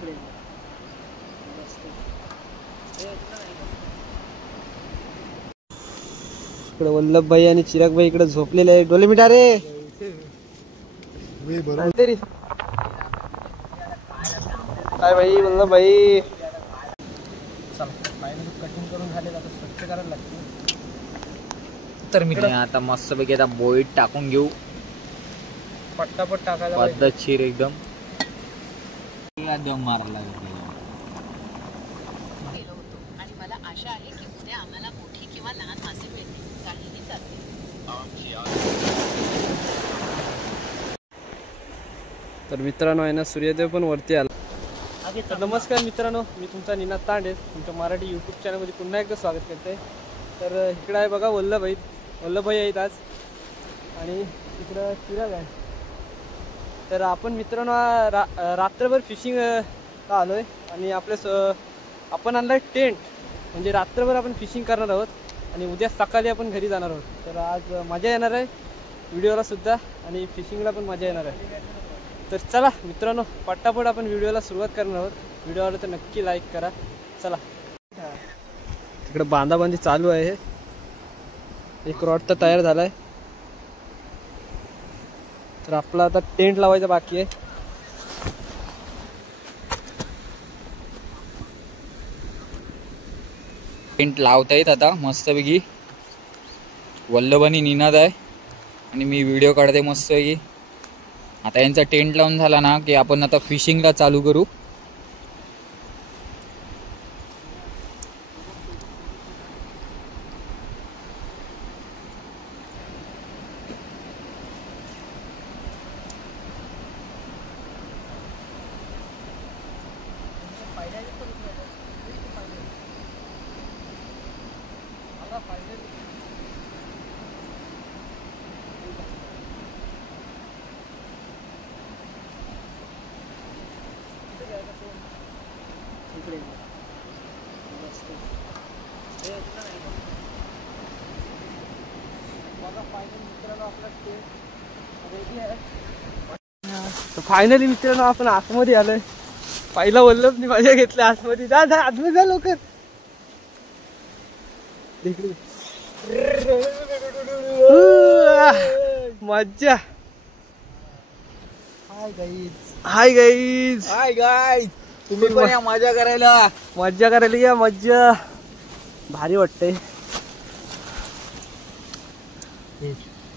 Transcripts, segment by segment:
इकडे वल्लभ भाई आणि चिराग भाई इकडे झोपलेले आहे. डोले मिठा रे तरी काय भाई वल्लभ भाई. कटिंग करून झाले आता स्वच्छ करायला लागते. तर मी आता मस्त पैकी आता बोईट टाकून घेऊ. पट्टापट टाकायला पद्धतशीर एकदम मारायला आणि मला आशा आहे की उद्या आम्हाला मोठी किंवा लहान मासे मिळतील. काहीही चालते. तर मित्रांनो आहे ना सूर्यदेव पण वरती आला. तर नमस्कार मित्रांनो, मी तुमचा निनाद तांडे तुमच्या मराठी यूट्यूब चॅनलमध्ये पुन्हा एकदा स्वागत करते. तर इकडं आहे बघा वल्लभ भाई आहेत आज आणि इकडं चिराग आहे. तर आपण मित्रांनो रात्रभर फिशिंग आलो आहे आणि आपण आणला आहे टेंट. म्हणजे रात्रभर आपण फिशिंग करणार आहोत आणि उद्या सकाळी आपण घरी जाणार आहोत. तर आज मजा येणार आहे व्हिडिओला सुद्धा आणि फिशिंगला पण मजा येणार आहे. तर चला मित्रांनो पटापट आपण व्हिडिओला सुरुवात करणार आहोत. व्हिडिओ आवडला तर नक्की लाईक करा. चला तिकडे बांधाबांधी चालू आहे. एक रॉड तर तयार झाला आहे. तर आपला आता टेंट लावायचा बाकी आहे. टेंट लावता येत आता मस्तपैकी. वल्लभ आणि निनाद आहे आणि मी व्हिडिओ काढते मस्तपैकी. आता यांचा टेंट लावून झाला ना की आपण आता फिशिंगला चालू करू. फायनली मित्रांनो आपण आतमध्ये आलोय. पहिला वल्लभनी मजा घेतली आतमध्ये. जा जा आतमध्ये जा लवकर. मज्जा. हाय गाईज तुम्ही पण या मजा करायला या. मज्जा भारी वाटते.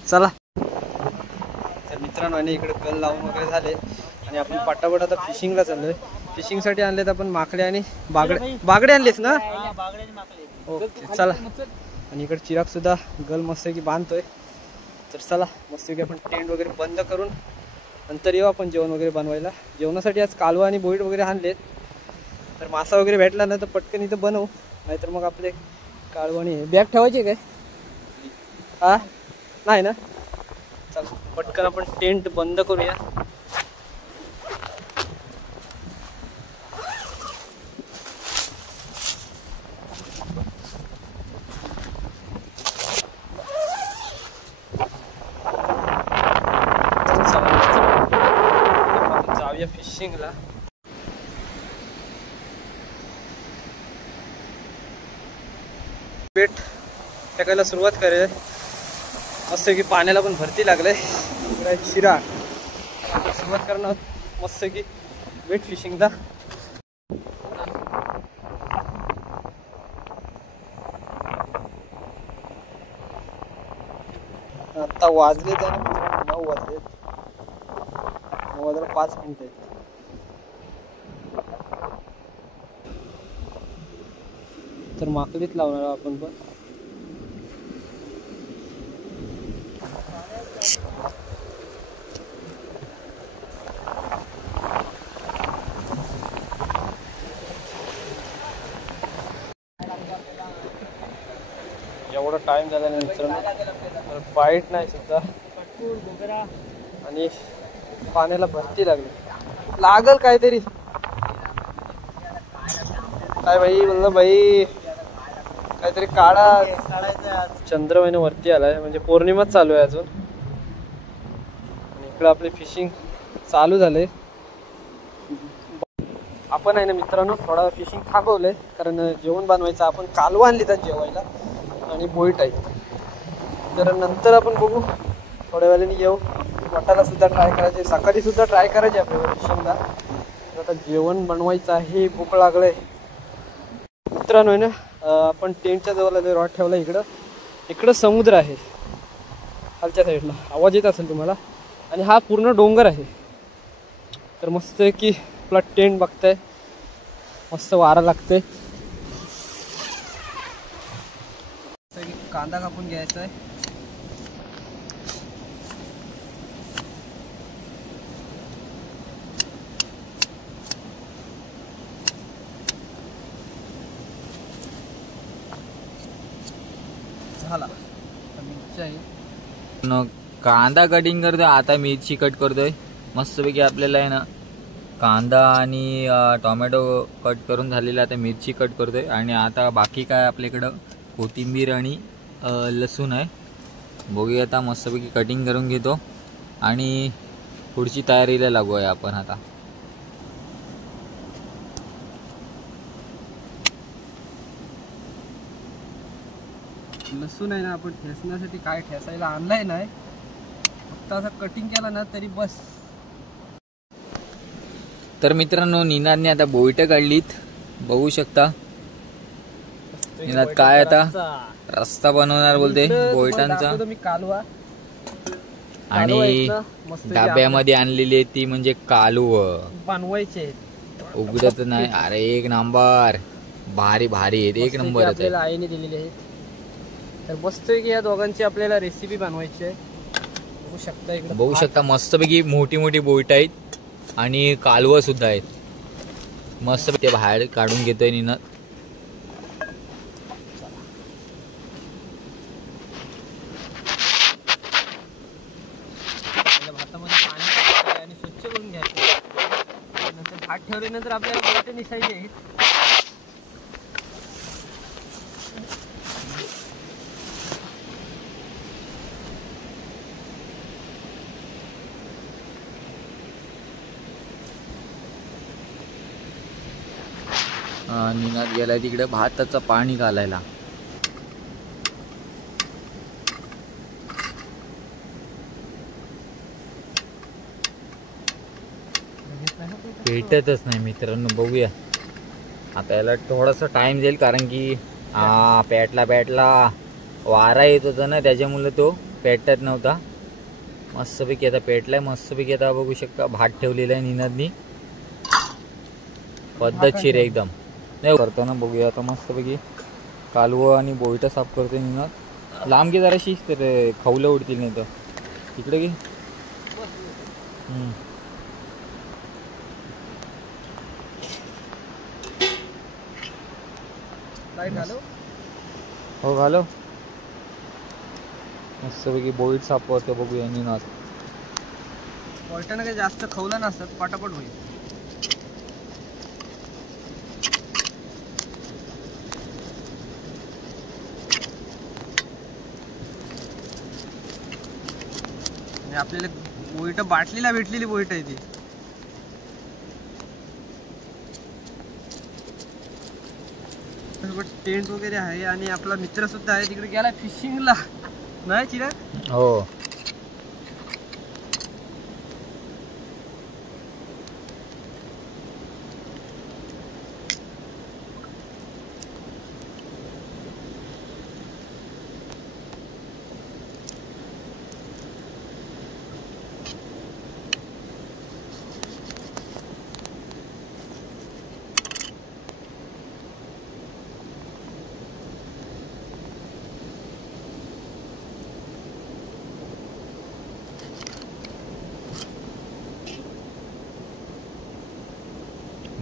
चला तर मित्रांनो इकडे कल लावून वगैरे झाले आणि आपण पटापट आता फिशिंगला चाललोय. फिशिंगसाठी आणलेत आपण माकडे आणि बागडे आणलेस ना. ओके चला. आणि इकडे चिराग सुद्धा गल मस्त की बांधतोय. तर चला मस्त की आपण टेंट वगैरे बंद करून नंतर येऊ आपण जेवण वगैरे बनवायला. जेवणासाठी आज कालवा आणि बोईट वगैरे आणलेत. तर मासा वगैरे भेटला ना तर पटकन इथं बनवू, नाहीतर मग आपले कालवाणी बॅग ठेवायचे काय. हा नाही ना. चल पटकन आपण टेंट बंद करूया. जाऊया फिशिंगला. बेट टाकायला सुरुवात करूया. मस्त की पाण्याला पण भरती लागले. शिरा सुरुवात करणार मस्त की वेट फिशिंगला. आता वाजले 9 वाजले. 9 वाजायला 5 मिनिटं आहेत. तर माकलीत लावणार आपण पण. एवढा टाइम झाला नाही मित्रांनो. बाईट नाही सुद्धा आणि पाण्याला भरती लागल काहीतरी. काय भाई वल्लभ भाई काहीतरी काढा. चंद्र महिना वरती आलाय म्हणजे पौर्णिमाच चालू आहे अजून. आणि इकडे आपले फिशिंग चालू झाले. आपण आहे ना मित्रांनो थोडा फिशिंग थांबवलंय, कारण जेवण बनवायचं. आपण कालवा आणली तर जेवायला आणि बोईट आहे. तर नंतर आपण बघू, थोड्या वेळाने येऊ. वाटायला सुद्धा ट्राय करायचे, सकाळी सुद्धा ट्राय करायचे आपल्याला फिशिंगला. आता जेवण बनवायचं आहे, भूक लागलंय मित्रांनो. आहे ना आपण टेंटच्या जवळ जे रॉड ठेवला इकडं समुद्र आहे खालच्या साईडला, आवाज येत असेल तुम्हाला. आणि हा पूर्ण डोंगर आहे. तर मस्त आहे की आपला टेंट बघताय, मस्त वारा लागते. कांदा कापून घ्यायचा आहे. झाला मिरची आहे. कांदा कटिंग करतोय, आता मिरची कट करतोय. मस्तपैकी आपल्याला आहे ना कांदा आणि टोमॅटो कट करून झालेला, आता मिरची कट करतोय. आणि आता बाकी काय आपल्याकडं कोथिंबीर आणि लसूण आहे. बघूया आता, मस्तपैकी कटिंग करून घेतो आणि पुढची तयारीला लागू आहे आपण आता. लसूण आहे ना आपण ठेचण्यासाठी काय ठेचायला आणलाय नाही, फक्त असं कटिंग केला ना तरी बस. तर मित्रांनो निनादने आता बोईट काढलीत, बघू शकता. निनाद काय आता रस्ता बनवणार बोलते बोईटांचा. मी कालवा आणि डब्यामध्ये आणलेली आहे ती म्हणजे कालव बनवायचे, उघडत नाही. अरे एक नंबर, भारी भारी आहेत, एक नंबर आपल्याला आईने दिलेले आहेत. तर मस्त की या दोघांची आपल्याला रेसिपी बनवायची आहे. बघू शकता इकडे, बघू शकता मस्तपैकी मोठी मोठी बोईट आहेत आणि कालवं सुद्धा आहेत. मस्त ते बाहेर काढून घेतोय निनाद. भातामध्ये पाणी टाकायचं आणि स्वच्छ करून घ्यायचं. नंतर भात ठेवल्यानंतर आपल्याला बोईट निसायचे आहेत. निनाद गेलाय तिकडे भाताचं पाणी घालायला. भेटतच नाही मित्रांनो, बघूया आता. याला थोडासा टाइम जाईल, कारण की पेटला वारा येत होता ना, त्याच्यामुळे तो पेटत नव्हता. मस्तपैकी आता पेटलाय. मस्तपैकी आता बघू शकता भात ठेवलेला आहे निनादनी, पद्धतशीर एकदम. नाही करताना बघूया आता. मस्तपैकी कालवं आणि बोईटा साफ करते निनाद. लांब घे जराशी, तर खवलं उडतील नाही तर. तिकडे घे. हो घालो. मस्तपैकी बोईट साफ करतो, बघूया निनाद. बोईटानं काही जास्त खवलं नसतं, पटापट होईल. आपल्याला बोईट बाटलीला भेटलेली बोईट आहे ती. टेंट वगैरे आहे आणि आपला मित्र सुद्धा आहे तिकडे गेला फिशिंगला, नाही चिराग? हो.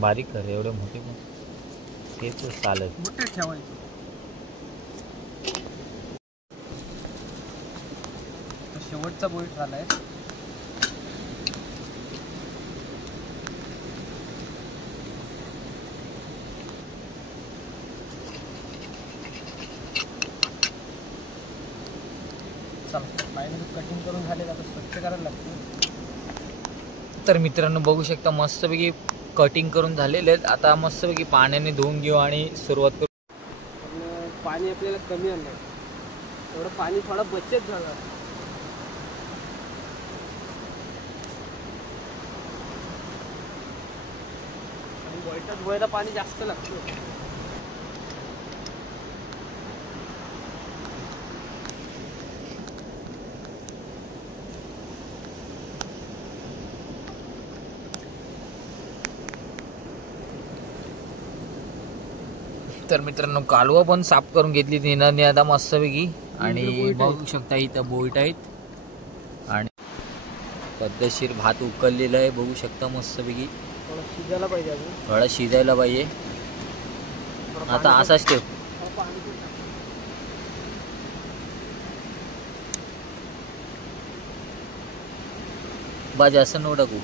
बारीक कर, एवढे मोठे तेच चालत. मोठे ठेवायचे. शेवटचा बोईट झालाय. चला फायनली कटिंग करून झाले, आता स्वच्छ करायला लागते. तर मित्रांनो बघू शकता मस्तपैकी कटिंग करून झालेले आहेत. आता मस्तपैकी पाण्याने धुवून घेऊ आणि सुरुवात करू. पण पाणी आपल्याला कमी आणलं, एवढं पाणी थोडा बचत झाला. आणि वैटात धुवायला पाणी जास्त लागतं. तर मित्रांनो कालवा पण साफ करून घेतली निनाने आता मस्तपैकी. आणि बघू शकता इथं बोईट आहेत आणि पद्धतशीर भात उकळलेला आहे. बघू शकता मस्तपैकी. थोडं शिजायला पाहिजे अजून, थोडा शिजायला पाहिजे. आता असाच ठेव. बा जास्त नको टाकू.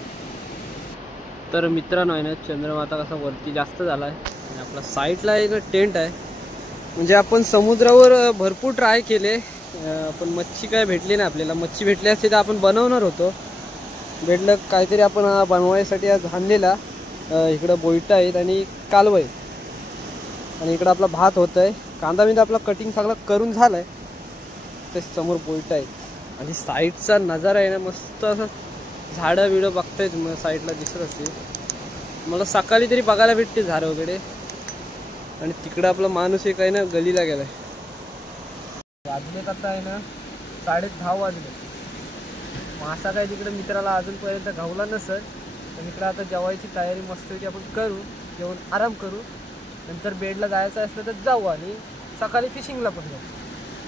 तर मित्रांनो आहे ना, चंद्रमाता कसा वरती जास्त झाला आहे आणि आपला साईडला एक टेंट आहे. म्हणजे आपण समुद्रावर भरपूर ट्राय केले, पण मच्छी काय भेटली नाही आपल्याला. मच्छी भेटली असती तर आपण बनवणार होतो. भेटलं काहीतरी आपण बनवायसाठी आज आणलेला. इकडं बोईटा आहेत आणि कालवं आहे. आणि इकडं आपला भात होत आहे. कांदा बिंदा आपला कटिंग सगळं करून झालं आहे. ते समोर बोईटा आहेत आणि साईडचा नजारा आहे ना मस्त. असं झाडं बिडं बघताय तुम्ही साईडला दिसत असते. मला सकाळी तरी बघायला भेटते झाडं वगैरे. आणि तिकडं आपला माणूस एक आहे ना गलीला गेलाय. वाजलेत आता आहे ना 10:30 वाजले. मासा काय तिकडे मित्राला अजूनपर्यंत घावला नसेल. पण इकडं आता जेवायची तयारी मस्त आपण करू, जेवण आराम करू. नंतर बेडला जायचं असलं तर जाऊ आणि सकाळी फिशिंगला पण जाऊ.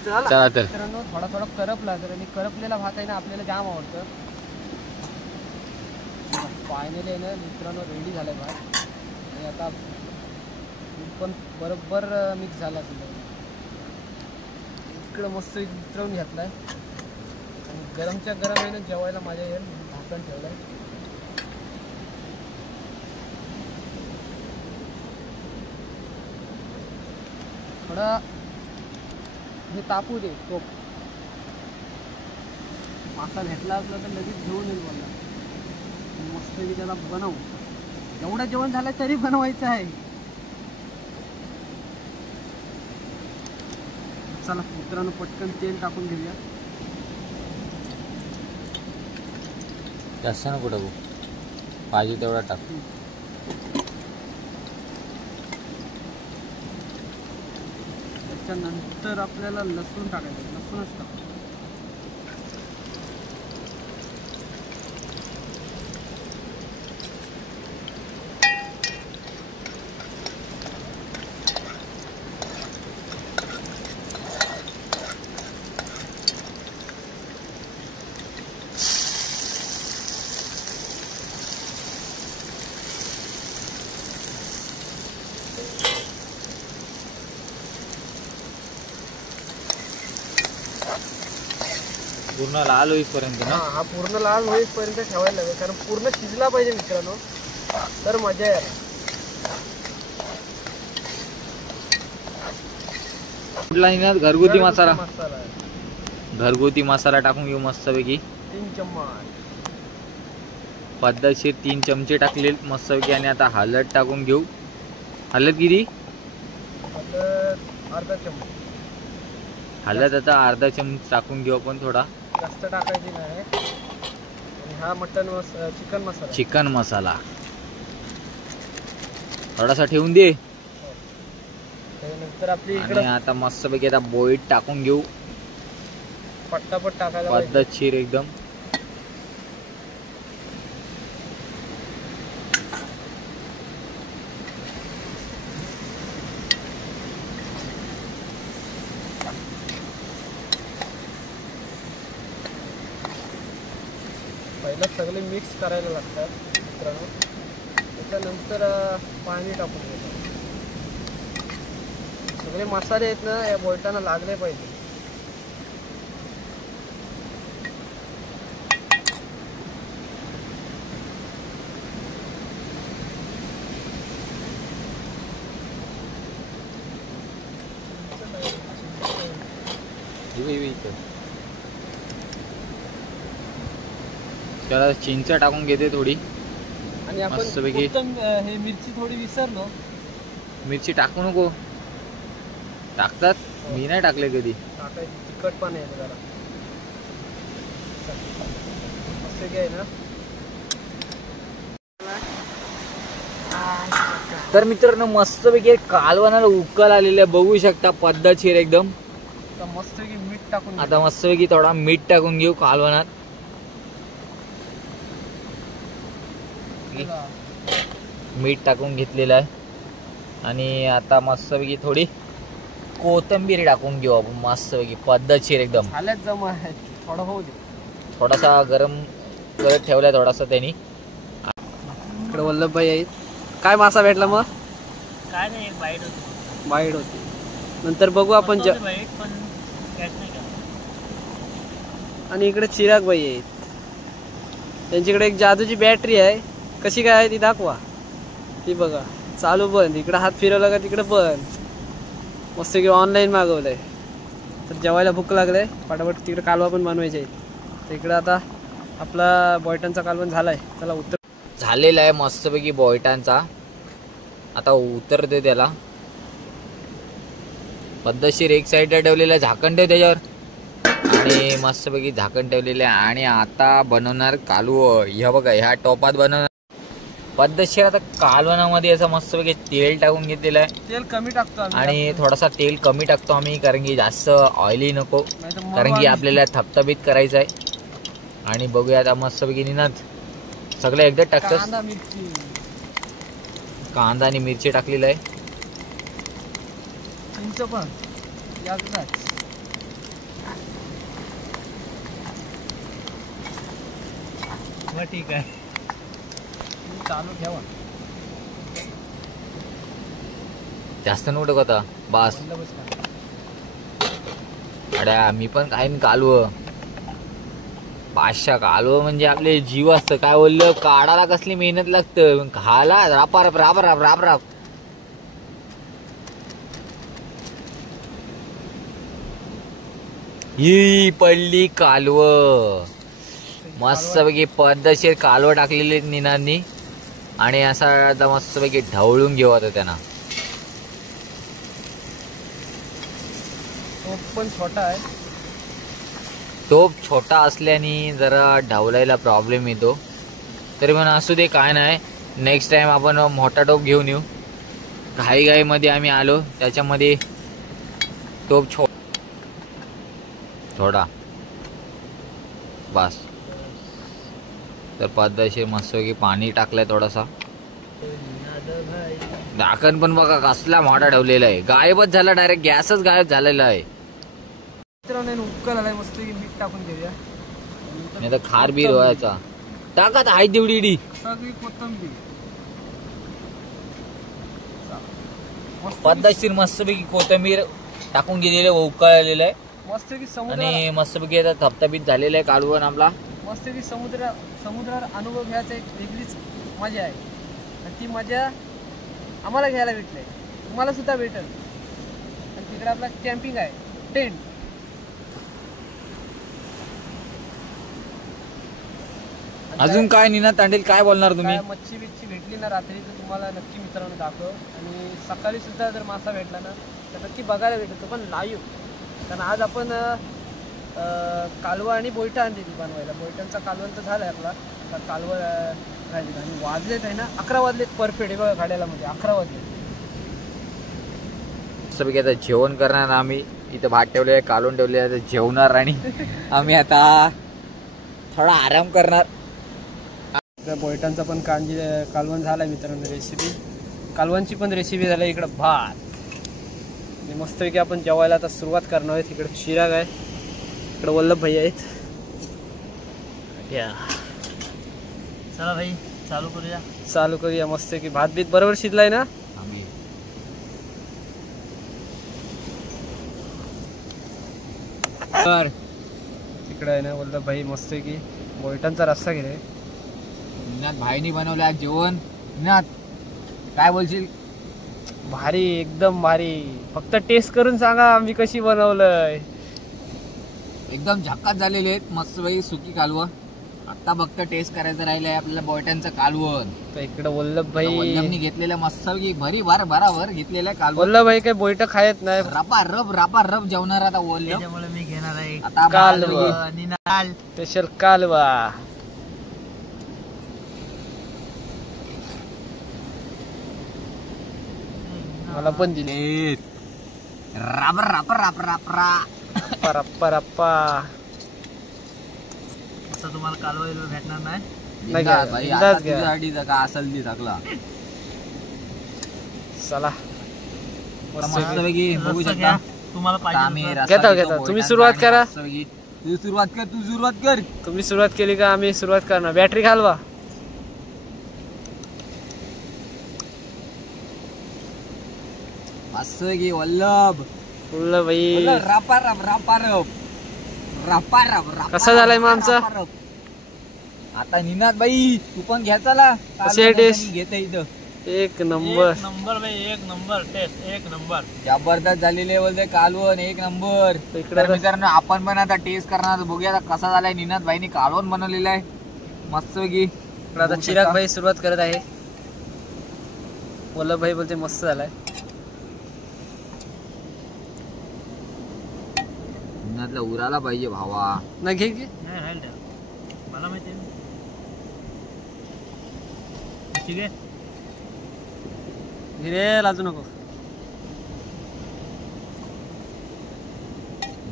चला तर मित्रांनो, थोडा थोडा करपला तर. आणि करपलेला भात आहे ना आपल्याला जाम आवडतं. फायनली आहे ना मित्रांनो रेडी झालाय भात. आणि आता पण बरोबर मिक्स झाला तुला. इकडं मस्त वितरवून घेतलाय आणि गरमच्या गरम आहे ना जेवायला माझ्या येईल. झाकण ठेवलंय. थोडा हे तापू दे टोप. मासा भेटला असला तर लगेच घेऊन येईल मला. मस्त त्याला बनवू. एवढं जेवण झालं तरी बनवायचं आहे. चला मित्रांनो पटकन तेल टाकून घेऊया. जास्त नको टाकू, पाहिजे तेवढा टाक. त्याच्यानंतर आपल्याला लसूण टाकायचं. लसूणच टाकायचं. पूर्ण लाल होईपर्यंत ना. हा पूर्ण लाल होईपर्यंत ठेवायला लागेल, कारण पूर्ण शिजला पाहिजे मित्रांनो, तर मजा येईल. कुठला घरगुती मसाला. घरगुती मसाला टाकून घेऊ मस्तपैकी. 3 चम्मच पद्धतशीर 3 चमचे टाकले मस्तपैकी. आणि आता हळद टाकून घेऊ. हळद किती? अर्धा चम्मच. हळद आता अर्धा चमच टाकून घेऊ आपण. थोडा जास्त टाकायची नाही. आणि हा चिकन मसाला. चिकन मसाला थोडासा ठेवून दे. त्यानंतर आपली आणि आता मस्तपैकी आता बोईट टाकून घेऊ. पट्टापट टाकायला पद्धतशीर एकदम. पहिला सगळे मिक्स करायला लागतात मित्रांनो. त्याच्यानंतर पाणी टाकून घ्यायचं. सगळे मसाले आहेत ना या बोलताना लागले पाहिजे. त्याला चिंच टाकून घेते थोडी. आणि आणि आपण मस्तपैकी. हे मिरची थोडी विसरलो. मिरची टाकू नको, टाकतात, मी नाही टाकले कधी. टाकायची, तिखट पण आहे जरा मस्त आहे ना. तर मित्रांनो मस्तपैकी कालवणाला उकल आलेले बघू शकता, पद्धतशीर एकदम. मस्तपैकी मीठ टाकून आता मस्तपैकी थोडा मीठ टाकून घेऊ कालवणात. मीठ टाकून घेतलेलं आहे आणि आता मस्तपैकी थोडी कोथिंबीर टाकून घेऊ आपण मस्तपैकी पद्धतशीर एकदम. झाल्यात जमा आहे, थोडं होऊ दे. थोडासा गरम करत ठेवलाय थोडासा त्यांनी. इकडे वल्लभभाई आहेत. काय मासा भेटला मग? काय नाही, एक बाईट होती. बाईड होती. नंतर बघू आपण बाईट पण कॅच नाही केला. आणि इकडे चिराग बाई आहेत. त्यांच्याकडे एक जादूची बॅटरी आहे. कशी काय आहे ती दाखवा. ती बघा, चालू बंद. इकडे हात फिरवला का तिकडे बंद. मस्त की ऑनलाईन मागवलंय. तर जेवायला भूक लागलंय, पटापट तिकडे कालवा पण बनवायचे आहेत. तर इकडे आता आपला बॉयटांचा कालवण झालाय. चला उत्तर झालेला आहे मस्तपैकी बॉयटांचा. आता उतरते त्याला पद्धतशीर. एक साईडला ठेवलेलं आहे, झाकण ठेव त्याच्यावर आणि मस्तपैकी झाकण ठेवलेलं आहे. आणि आता बनवणार कालवं. ह्या बघा, ह्या टोपात बनवणार पद्धतशीर. आता कालवणामध्ये असं मस्तपैकी तेल टाकून घेतलेलं आहे. तेल कमी टाकतो आणि थोडासा तेल कमी टाकतो आम्ही, कारण की जास्त ऑइली नको, कारण की आपल्याला थपथपीत करायचं आहे. आणि बघूया आता मस्तपैकी निनाद सगळं एकदा टाकतं. कांदा आणि मिरची टाकलेलं आहे. चिंच पण ठीक आहे, चालू ठेवा. जास्त नव्हतं का आता बास. अड्या मी पण काही कालवं पाचशा कालवं म्हणजे आपले जीव असतं. काय बोललं, काढायला कसली मेहनत लागतं, खायला रापा राप राप राप राप राप. ही पडली कालवं. मस्तपैकी पद्धतशीर कालवं टाकलेली निनांनी. आणि असा आता मस्तपैकी ढवळून घेऊ आता त्यांना. टोप पण छोटा आहे. टोप छोटा असल्याने जरा ढवलायला प्रॉब्लेम येतो. तरी पण असू दे, काय नाही, नेक्स्ट टाइम आपण मोठा टोप घेऊन येऊ. घाईमध्ये आम्ही आलो, त्याच्यामध्ये टोप थोडा बस. तर पद्धतशीर मस्तपैकी पाणी टाकलंय थोडासा. झाकण पण बघा कसला मोठा ठेवलेला आहे, गायबच झाला, डायरेक्ट गॅसच गायब झालेला आहे. उकल आलाय, मस्त मीठ टाकून घेऊया. नाही तर खार बीर व्हायचा. टाकत आहे तेवढी सगळी कोथिंबीर. पद्धतशीर मस्तपैकी कोथिंबीर टाकून गेलेलं उकळलेलं आहे. मस्त की समुद्र आणि मस्तपैकी आता थपथपीत झालेलं आहे कालवण आपला. मस्त की समुद्रावर अनुभव घ्यायचा एक वेगळीच मजा आहे. आणि ती मजा आम्हाला घ्यायला भेटले, तुम्हाला सुद्धा भेटेल. आणि तिकडे आपला कॅम्पिंग आहे, टेंट. अजून काय निना तांडेल, काय बोलणार तुम्ही? मच्छी बिच्छी भेटली ना रात्री तर तुम्हाला नक्की मित्रांनो दाखव. आणि सकाळी सुद्धा जर मासा भेटला ना तर नक्की बघायला भेटतो, पण लाईव्ह. कारण आज आपण कालवा आणि बोयटा आणली बनवायला. बोयटांचा कालवण तर झालाय आपला. कालवा राहिली आणि वाजलेत आहे ना 11 वाजलेत परफेक्ट. बघा गाड्याला मध्ये 11 वाजले. मस्तपैकी आता जेवण करणार आम्ही. इथं भात ठेवले आहे, कालवण ठेवले आहे, जेवणार आणि आम्ही आता थोडा आराम करणार. बोयटांचा पण कालवण झालाय मित्रांनो. रेसिपी कालवणची पण रेसिपी झाली. इकडं भात आणि मस्तपैकी आपण जेवायला आता सुरुवात करणार आहे. इकडे चिराग आहे, इकडे वल्लभभाई आहेत. चला भाई चालू करूया. मस्त की भात बीत बरोबर शिजलाय ना. आम्ही तर इकडे आहे ना वल्लभभाई मस्त की बोयटांचा रस्सा गेलाय. निनाद भाईनी बनवलं आज जेवण. निनाद काय बोलशील? भारी, एकदम भारी. फक्त टेस्ट करून सांगा आम्ही कशी बनवलंय. एकदम झक्कास झालेले आहेत मस्त भाई. सुकी कालवा आता फक्त टेस्ट करायचं राहिलंय आपल्याला बोयट्यांचं कालवण. तर इकडे वल्लभ भाई वल्लभनी घेतलेलं मस्त भरी बराबर घेतलेलं कालवण. वल्लभ भाई काही बोईट खायत नाही. रापा रब जेवणार आता वल्लभ. त्याच्यामुळे मी घेणार आहे आता कालवं. निनाल. स्पेशल कालवा. मला पण दिले. रप्पा आता तुम्हाला कालवा भेटणार नाही. नाही घ्या, बिंदास घ्या. तुझ्यासाठी का असेल ती टाकला. चला मस्तपैकी बघू रस्सा शकता. घ्या. तुम्हाला आम्ही पाहिजे रस्सा घेता, घेतो घेता. तुम्ही बोयटांचा सुरुवात आणि करा. मस्तपैकी. तू सुरुवात कर. तुम्ही सुरुवात केली का आम्ही सुरुवात करणार. बॅटरी घालवा. मस्तपैकी वल्लभ. वल्लभ भाई रापा कसा झालाय मग आमचा? आता निनाद बाई तू पण घ्या चला. कशी आहे टेस्ट? घेते इथं एक नंबर. एक नंबर भाई, एक नंबर टेस्ट, एक नंबर. जबरदस्त झालेले बोलते कालवण एक नंबर. इकडे तर मित्रांनो आपण पण आता टेस्ट करणार. बघूया आता कसा झालाय. निनाद भाईने कालवण बनवलेलं आहे मस्तपैकी. इकडे आता चिराग भाई सुरुवात करत आहे. वल्लभ भाई बोलते मस्त झालाय. निनादला उराला पाहिजे भावा. ना घे नाही राहील त्या. मला माहिती आहे. ठीक आहे. घे लाजू नको.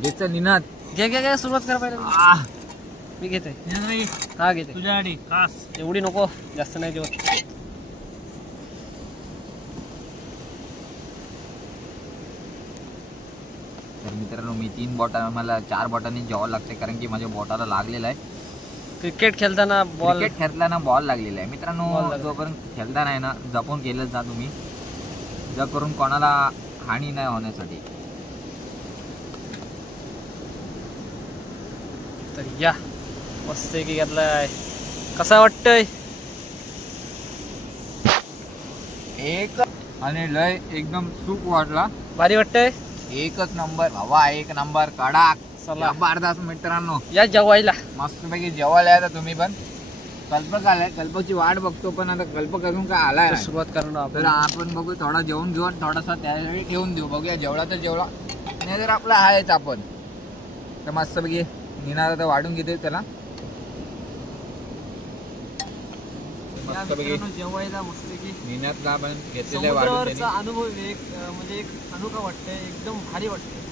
घेत निनाद. घे सुरुवात करा पाहिजे. आह. मी घेते. निनाद भाई, हा घेते. तुझ्यासाठी खास. एवढी नको, जास्त नाही जेवत. तर मित्रांनो मी 3 बॉटल मला 4 बॉटांनी जेवावं लागते कारण की माझ्या बोटाला लागलेला आहे. क्रिकेट खेळताना बॉल क्रिकेट खेळताना बॉल लागलेला आहे. मित्रांनो बॉल लागला. जोपर्यंत खेळता नाही ना जपून केलं जा तुम्ही. जर करून कोणाला हानी नाही होण्यासाठी. तर या मस्त की घेतलाय. कसा वाटतंय? एक आणि लय एकदम सूप वाटला. भारी वाटतंय. एकच नंबर हवा. एक नंबर कडक. चला जबरदस्त मित्रांनो. या जेवायला. मस्तपैकी जेवायला आता तुम्ही पण. कल्पक आलाय. कल्पकची वाट बघतो पण आता कल्पक अजून काय आलाय नाही. सुरुवात करणार तर आपण. आपण बघू थोडा जेवून घेऊ आणि थोडासा त्यावेळी ठेवून देऊ. बघूया जेवढा तर जेवढा नाही तर आपला आहेच आपण. तर मस्तपैकी निनाद आता वाढून घेते त्याला. जेवायला मस्तपैकी निनादला आपण घेतलेल्या वाढून समुद्रावरचा अनुभव म्हणजे एक अनोखा वाटतंय. एकदम भारी वाटतंय.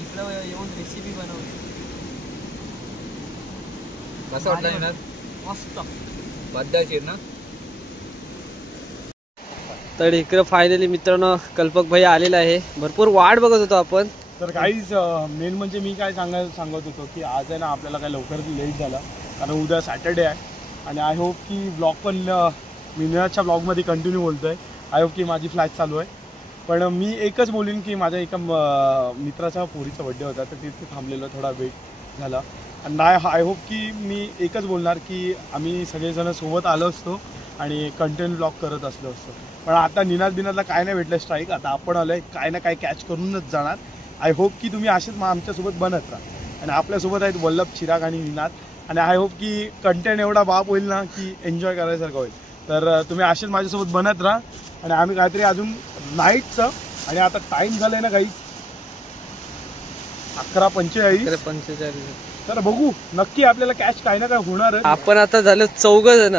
इकडं येऊन रेसिपी बनवली. कसं वाटलं निनाद? मस्त पद्धतशीर ना. तर इकडं फायनली मित्रांनो कल्पक भाई आलेला आहे. भरपूर वाट बघत होतो आपण. तर काहीच मेन म्हणजे मी काय सांगत होतो की आज आहे ना आपल्याला काय लवकर लेट झाला कारण उद्या सॅटर्डे आहे. आणि आय होप की ब्लॉग पण मी निनादच्या ब्लॉगमध्ये कंटिन्यू बोलतो आहे. आय होप की माझी फ्लॅट चालू आहे. पण मी एकच बोलीन की माझ्या एका मित्राच्या पोरीचा बड्डे होता तर तिथे थांबलेलं थोडा वेट झाला. आणि आय होप की मी एकच बोलणार की आम्ही सगळेजण सोबत आलो असतो आणि कंटेंट ब्लॉग करत असलो असतो. पण आता निनादला काय नाही भेटलं स्ट्राईक. आता आपण आलो आहे काय ना काय कॅच करूनच जाणार. आय होप की तुम्ही असेच आमच्यासोबत बनत राहा. आणि आपल्यासोबत आहेत वल्लभ, चिराग आणि निनाद. आणि आय होप की कंटेंट एवढा बाप होईल ना की एन्जॉय करायसारखं होईल. तर तुम्ही असेच माझ्यासोबत बनत राहा. आणि आम्ही काहीतरी अजून नाईटचं आणि आता टाईम झालं आहे ना काही 11:45. तर बघू नक्की आपल्याला कॅच काय ना काय होणार आहे. आपण आता झालं 4 जण.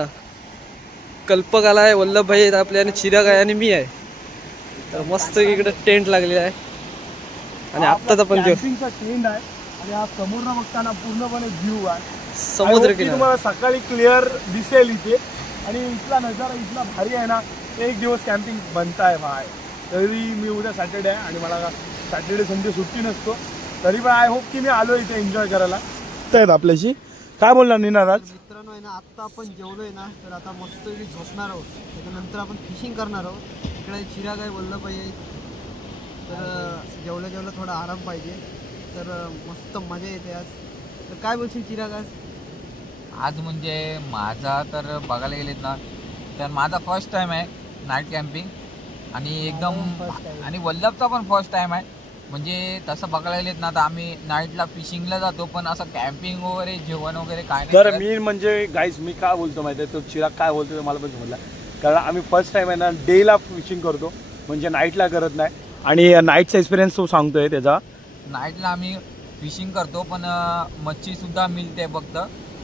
कल्पक आलाय, वल्लभ भाई आहेत आपले आणि चिराग आहे आणि मी आहे. तर मस्त इकडे टेंट लागलेला आहे. आणि आत्ताच आपण कॅम्पिंगचा टेंट आहे आणि हा समुद्र बघताना पूर्णपणे व्ह्यू आहे. समुद्र की तुम्हाला सकाळी क्लिअर दिसेल इथे. आणि इथला नजारा इथला भारी आहे ना. एक दिवस कॅम्पिंग बनताय भाय. तरी मी उद्या सॅटर्डे आहे आणि मला सॅटर्डे संडे सुट्टी नसतो. तरी पण आय होप की मी आलो इथे एन्जॉय करायला. तर आपल्याशी काय बोलणार निनाद आज? मित्रांनो आहे ना आत्ता आपण जेवलोय ना तर आता मस्त झोपणार आहोत. त्याच्यानंतर आपण फिशिंग करणार आहोत. इकडे चिराग आहे, वल्लभ भाई आहे. तर जेवलं थोडा आराम पाहिजे. तर मस्त मजा येते आज. तर काय बोलशील चिराग आज? आज म्हणजे माझा तर बघायला गेलेत ना तर माझा फर्स्ट टाइम आहे नाईट कॅम्पिंग. आणि एकदम आणि वल्लभचा पण फर्स्ट टाइम आहे. म्हणजे तसं बघायला गेलेत ना तर आम्ही नाईटला फिशिंगला जातो, पण असं कॅम्पिंग वगैरे जेवण वगैरे काय नाही तर करत. मी म्हणजे गाईज मी काय बोलतो माहिती आहे, तो चिराग काय बोलतो मला पण समजला. कारण आम्ही फर्स्ट टाइम आहे ना डेला फिशिंग करतो, म्हणजे नाईटला करत नाही. आणि नाईटचा एक्सपिरियन्स तो सांगतोय त्याचा. नाईटला आम्ही फिशिंग करतो, पण मच्छी सुद्धा मिळते फक्त.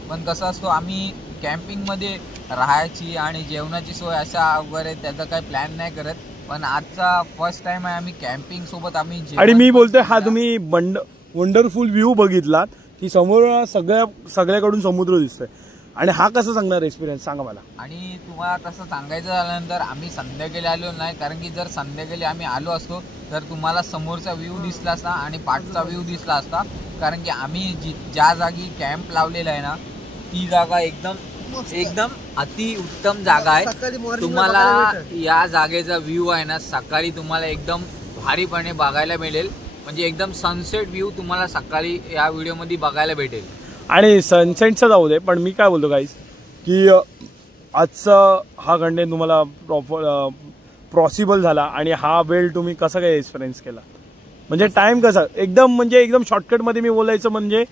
पण कसं असतो, आम्ही कॅम्पिंगमध्ये राहायची आणि जेवणाची सोय अशा वगैरे त्याचा काही प्लॅन नाही करत. पण आजचा फर्स्ट टाइम आहे आम्ही कॅम्पिंग सोबत आम्ही आणि मी बोलतोय हा तुम्ही वंडरफुल व्ह्यू बघितलात की समोर सगळ्याकडून समुद्र दिसतोय. आणि हा कसा सांगणार एक्सपिरियन्स सांगा मला. आणि तुम्हाला तसं सांगायचं झाल्यानंतर आम्ही संध्याकाळी आलो नाही, कारण की जर संध्याकाळी आम्ही आलो असतो तर तुम्हाला समोरचा व्ह्यू दिसला असता आणि पाठचा व्ह्यू दिसला असता. कारण की आम्ही ज्या जागी कॅम्प लावलेला आहे ना ती जागा एकदम अति उत्तम जागा आहे. तुम्हाला या जागेचा व्ह्यू आहे ना सकाळी तुम्हाला एकदम भारीपणे बघायला मिळेल. म्हणजे एकदम सनसेट व्ह्यू तुम्हाला सकाळी या व्हिडिओमध्ये बघायला भेटेल. आणि सनसेटचा जाऊ दे, पण मी काय बोलतो गाईस की आजचा हा कंटेंट तुम्हाला पॉसिबल झाला आणि हा वेळ तुम्ही कसा काय एक्सपिरियन्स केला. म्हणजे टाइम कसा एकदम शॉर्टकटमध्ये मी बोलायचं म्हणजे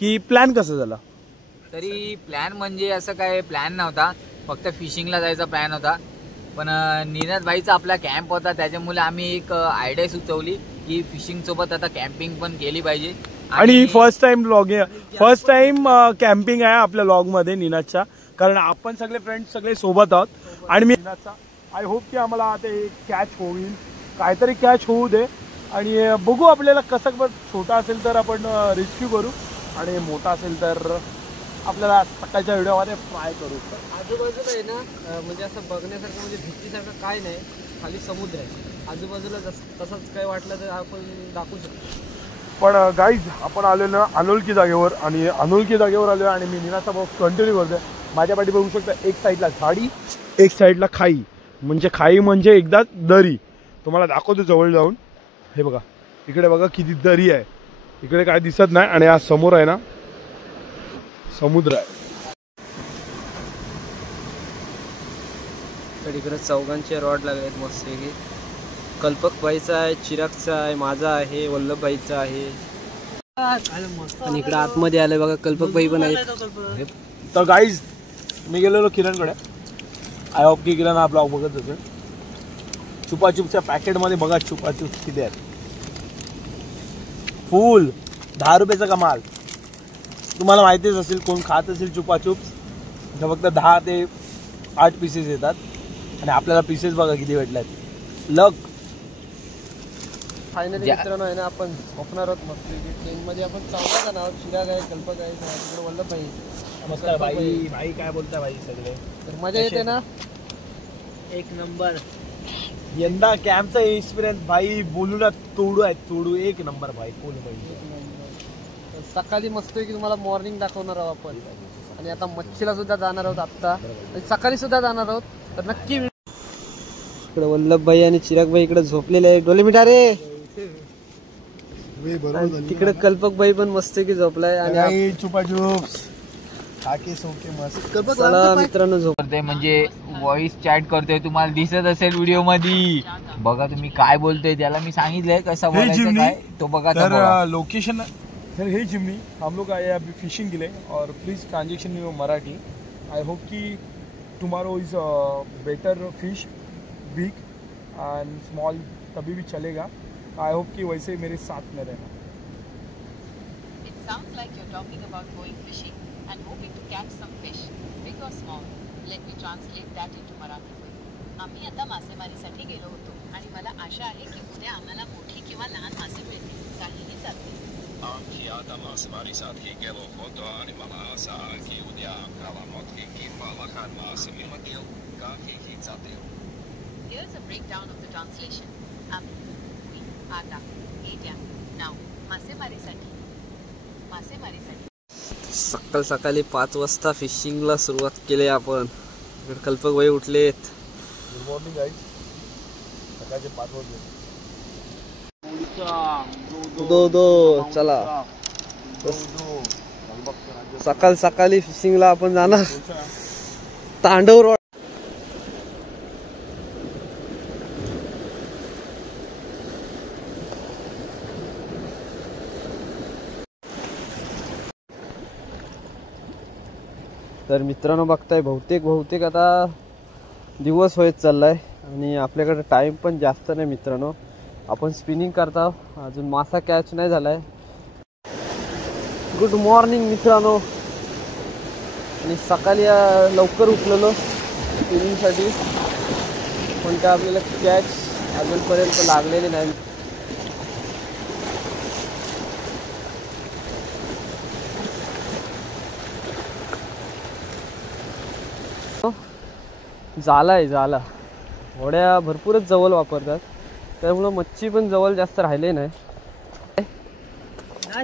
की प्लॅन कसा झाला. तरी प्लॅन म्हणजे असं काय प्लॅन नव्हता, फक्त फिशिंगला जायचा प्लॅन होता. पण निनाद भाईचा आपला कॅम्प होता, त्याच्यामुळे आम्ही एक आयडिया सुचवली की फिशिंग सोबत आता कॅम्पिंग पण केली पाहिजे. आणि फर्स्ट टाइम कॅम्पिंग आहे आपल्या लॉग मध्ये निनादच्या, कारण आपण सगळे फ्रेंड्स सगळे सोबत आहोत. आणि मी निनादचा आय होप की आम्हाला ते कॅच होईल, काहीतरी कॅच होऊ दे. आणि बघू आपल्याला कसं, छोटा असेल तर आपण रेस्क्यू करू आणि मोठा असेल तर आपल्याला सकाळच्या व्हिडिओमध्ये फ्राय करू. आजूबाजूला आहे ना म्हणजे असं बघण्यासारखं म्हणजे भीतीसारखं काय नाही, खाली समुद्र आहे आजूबाजूला. तसंच काय वाटलं तर आपण दाखवू शकतो. पण गाईज आपण आलो ना अनोळखी जागेवर, आणि अनोळखी जागेवर आलो आणि मी निनादचा बॉक्स कंटिन्यू करतोय. माझ्या पाठी बघू शकता, एक साईडला झाडी, एक साईडला खाई. खाई म्हणजे एकदा दरी. तुम्हाला दाखवतो जवळ जाऊन. हे बघा इकडे बघा किती दरी आहे, इकडे काय दिसत नाही. आणि आज समोर आहे ना समुद्र आहे. तर इकडे चौघांचे रॉड लागले आहेत मस्तपैकी. कल्पकबाईचा आहे, चिरागचा आहे, माझा आहे, वल्लभबाईचा आहे. आणि इकडे आतमध्ये आलंय बघा कल्पकबाई पण आहेत. तर गाईज मी गेलेलो किरणकडे. आय होप की किरण हा ब्लॉग बघत असेल. चुपाचुपच्या पॅकेटमध्ये बघा चुपाचुप किती आहेत. फुल 10 रुपयाचा कमाल. तुम्हाला माहितीच असेल, कोण खात असेल चुपाचुप्स तर फक्त 10 ते 8 पीसेस येतात. आणि आपल्याला पीसेस बघा किती भेटले आहेत. लक. फायनली मित्रांनो आहे ना आपण झोपणार आहोत मस्तपैकी. ट्रेनमध्ये आपण 14 जण आहोत. चिराग आहे, कल्पक आहे, तिकडे वल्लभबाई. नमस्कार भाई. भाई काय बोलता भाई सगळे. तर मजा येते ना. एक नंबर. यंदा कॅम्पचा एक्सपिरियन्स भाई बोलू ना तोडू एक नंबर भाई. फुल भाई. सकाळी मस्तपैकी तुम्हाला मॉर्निंग दाखवणार आहोत आपण. आणि आता मच्छीला सुद्धा जाणार आहोत आत्ता, आणि सकाळी सुद्धा जाणार आहोत. तर नक्की इकडे वल्लभभाई आणि चिरागभाई इकडे झोपलेले आहे. डोले मिठा रे. तिकडे कल्पकबाई पण मस्तपैकी झोपलाय. आणि चुपाचुप्स चला मित्रांनो झोप. करते म्हणजे व्हॉइस चॅट करतोय, तुम्हाला दिसत असेल व्हिडिओ मध्ये. बघा तुम्ही काय बोलतोय, त्याला मी सांगितलंय कसं बोलायचं काय तो बघा. तर लोकेशन तर हे जिम्मी हम लोग आए अभी फिशिंग के लिए. और please transaction in Marathi. I hope कि tomorrow is better fish, big and small तभी भी चलेगा. आई होप कि वैसे मेरे साथ में रहना. It sounds like you're talking about going fishing and hoping to catch some fish, big or small. Let me translate that into Marathi for you. आम्ही आता मासेमारीसाठी गेलो होतो आणि मला आशा आहे की उद्या आम्हाला मोठी किंवा लहान मासे मिळतील, काहीही चालते. आम्ही आता मासेमारीसाठी गेलो होतो आणि मला आशा आहे की उद्या आम्हाला मोठी किंवा लहान मासे मिळतील, काहीही चालतील. Here's a breakdown of the translation. आम्ही आता येत्या नाव मासेमारीसाठी सकाळी 5 वाजता फिशिंगला सुरुवात केली आपण. कल्पकबाई उठलेत. Good morning guys. सकाळचे 5 वाजले. दो चला. सकाळी फिशिंगला आपण जाणार. तांडव रोड. तर मित्रांनो बघताय बहुतेक आता दिवस होत चाललाय आणि आपल्याकडे टाइम पण जास्त नाही मित्रांनो. आपण स्पिनिंग करता, अजून मासा कॅच नाही झालाय. गुड मॉर्निंग मित्रांनो. आणि सकाळी लवकर उठलेलो स्पिनिंगसाठी, पण काय आपल्याला कॅच अजूनपर्यंत लागलेले नाही. जाला होड्या भरपूरच जवळ वापरतात, त्यामुळं मच्छी पण जवळ जास्त राहिले नाही.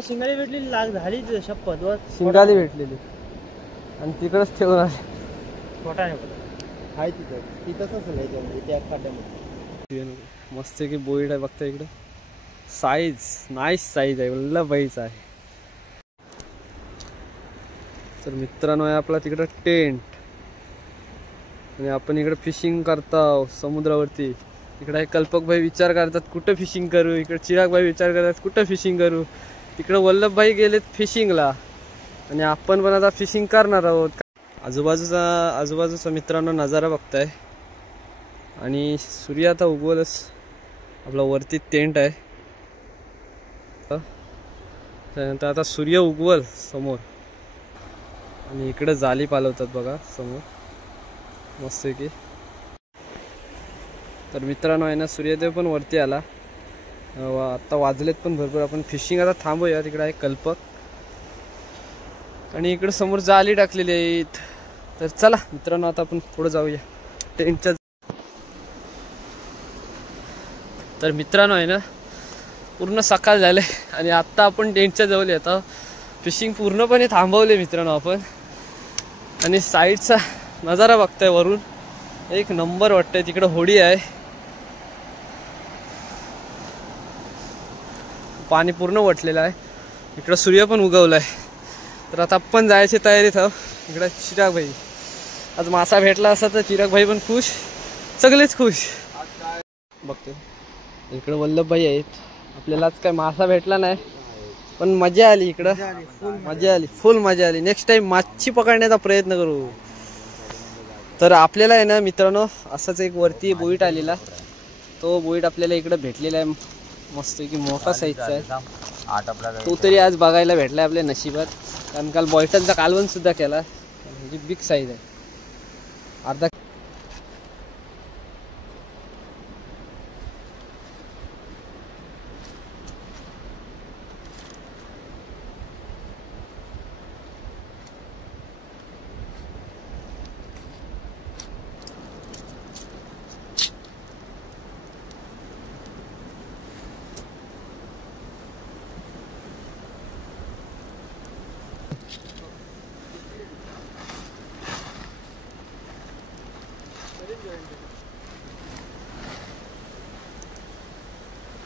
शिंगाली भेटलेली लाग झाली शपथ, शिंगाली भेटलेली आणि तिकडंच ठेवून आले. छोटा आहे तिथंच असेल त्या खड्ड्यामध्ये. मस्त की बोईड आहे बघता इकडं. साईज नाईस साईज आहे, वल्लभाईच आहे. तर मित्रांनो आहे आपला तिकडं टेंट आणि आपण इकडे फिशिंग करतो समुद्रावरती. इकडे कल्पक भाई विचार करतात कुठं फिशिंग करू, इकडे चिराग भाई विचार करतात कुठं फिशिंग करू. तिकडे वल्लभभाई गेलेत फिशिंगला आणि आपण पण आता फिशिंग करणार आहोत. आजूबाजूचा मित्रांनो नजारा बघताय आणि सूर्य आता उगवलच. आपला वरती टेंट आहे, त्यानंतर आता सूर्य उगवल समोर आणि इकडे जाली पालवतात बघा समोर मस्त की. तर मित्रांनो आहे ना सूर्यदेव पण वरती आला. आता वाजलेत पण भरपूर. आपण फिशिंग आता थांबूया. तिकडे आहे कल्पक आणि इकडे समोर जाली टाकलेली आहेत. तर चला मित्रांनो आता आपण पुढे जाऊया टेंटच्या. तर मित्रांनो आहे ना पूर्ण सकाळ झाले आणि आत्ता आपण टेंटच्या जवळ येतो. फिशिंग पूर्णपणे थांबवले मित्रांनो आपण आणि साईडचा नजारा बघताय वरून एक नंबर वाटतंय. तिकडे होडी आहे, पाणी पूर्ण वटलेलं आहे. इकडं सूर्य पण उगवलाय. तर आता आपण जायची तयारीत आहोत. इकडं चिराग भाई आज मासा भेटला असता तर चिराग भाई पण खुश, सगळेच खुश. बघतो इकडं वल्लभभाई आहेत. आपल्याला आज काय मासा भेटला नाही पण मजा आली. इकडं मजा आली, फुल मजा आली. नेक्स्ट टाइम माछी पकडण्याचा प्रयत्न करू. तर आपल्याला आहे ना मित्रांनो असाच एक वरती बोईट आलेला, तो बोईट आपल्याला इकडं भेटलेला आहे. मस्त की मोठा साईजचा आहे. तो तरी आज बघायला भेटलाय आपल्या नशिबात, कारण काल बॉयटनचा कालवण सुद्धा केला. म्हणजे बिग साईज आहे. अर्धा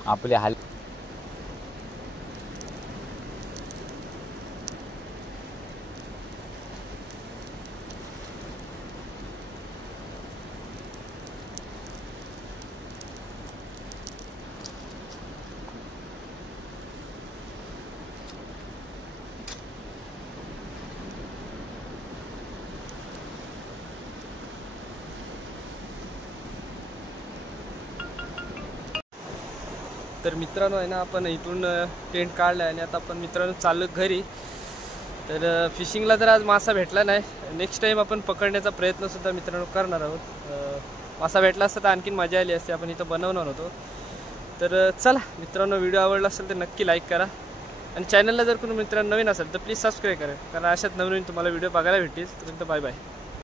आपले हाल. तर मित्रांनो आहे ना आपण इथून टेंट काढला आणि आता आपण मित्रांनो चाललो घरी. तर फिशिंगला तर आज मासा भेटला नाही. नेक्स्ट टाइम आपण पकडण्याचा प्रयत्न सुद्धा मित्रांनो करणार आहोत. मासा भेटला असता तर आणखीन मजा आली असते. आपण इथं बनवणार होतो. तर चला मित्रांनो व्हिडिओ आवडला असेल तर नक्की लाईक करा आणि चॅनलला जर कोणी मित्रांनो नवीन असेल तर प्लीज सबस्क्राईब करा, कारण अशाच नवीन तुम्हाला व्हिडिओ बघायला भेटतील. तोपर्यंत बाय बाय.